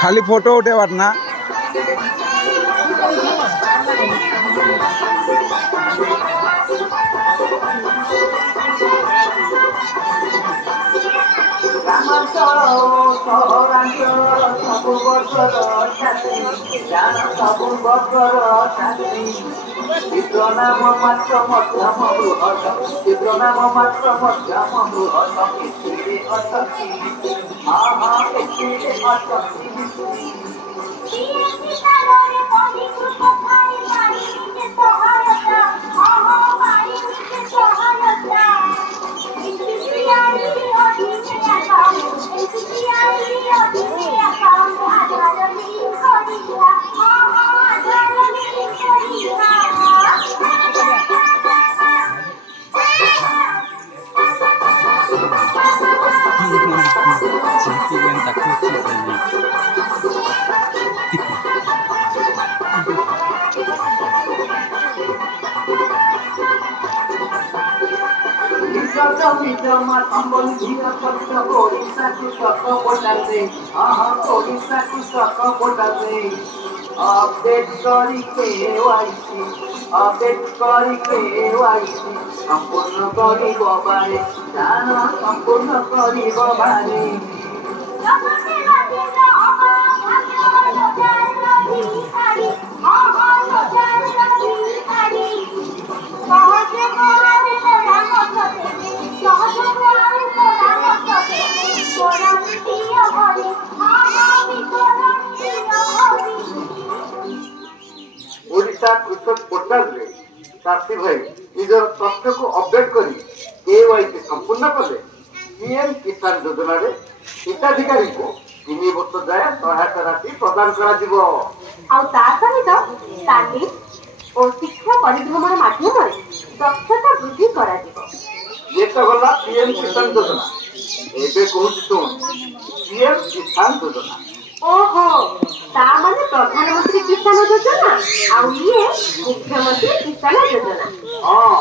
खाली फोटो उठेवार ना গ্রামাঞ্চল সহরাঞ্চল ସବୁ ବର୍ଗର ଛାତ୍ରୀ ସବୁ ବର୍ଗର ଛାତ୍ରୀ ଚିତ୍ର ନାମ ମାତ୍ର ମଧ୍ୟମ ବୃହତ ଚିତ୍ର ନାମ ମାତ୍ର ମଧ୍ୟମ ବୃହତ ଏଥିରେ ଅଟକି ହଁ ହଁ ଏଥିରେ ଅଟକି জমা সম্বন্ধীয় সত্য ওড়িশা কৃষক পটাতে ওড়িশা কৃষক পটাতে অপডেট করি কেওয়াইসি অপডেট করি কেওয়াইসি সম্পূর্ণ করিব বারে জান সম্পূর্ণ করিব বারে ओडिशा कृषक पोर्टाल रे चाषी भाई निजर तथ्य को अपडेट करी केवाईसी संपूर्ण कले पीएम किसान योजना रे हिताधिकारी को 3 वर्ष जाए सहायता राशि प्रदान करा जिवो आउ ता सहित तालिम और शिक्षा परिभ्रमण माध्यम दक्षता वृद्धि करा जिवो ये तो गला पीएम किसान योजना एबे कहूँ सुन पीएम किसान योजना ओहो ता माने प्रधानमंत्री किसान योजना आउ ये मुख्यमंत्री किसान योजना हाँ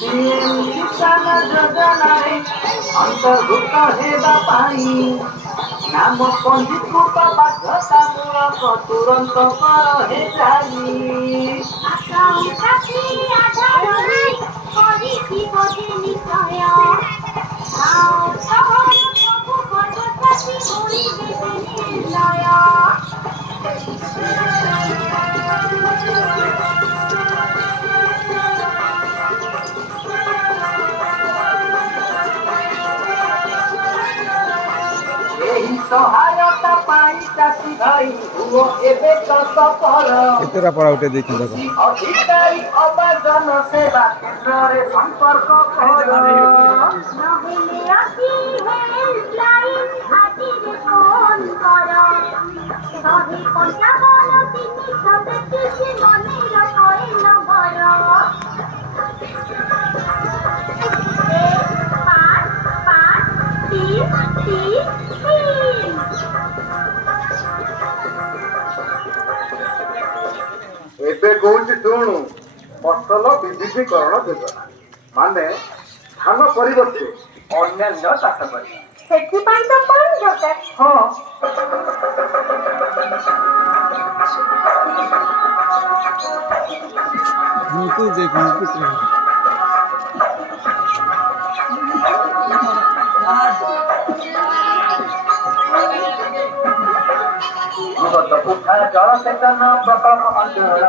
पीएम किसान योजना रे अंतर्भुक्त हेबा पाई नाम पंजीकृत बाध्यतामूलक तुरंत कर हे जाई सहायता पाई चाषी भाई हुओ एबे चाष कर एतरा पड़ा उठे देखि देखो अधिकारी अबा जन सेवा केंद्र रे संपर्क कर नहिले आसी हेल्पलाइन आदि रे फोन कर 155 मने रखोए नंबर 15533 एबे कहूँ शुणु फसल विविधीकरण योजना माने धान परिवर्ते अन्यान्य चाष कर ସେଥିପାଇଁ ତ ପାଣି ଦରକାର हाँ मुकुट देख मुकुट जल सेचन प्रकल्प अंचल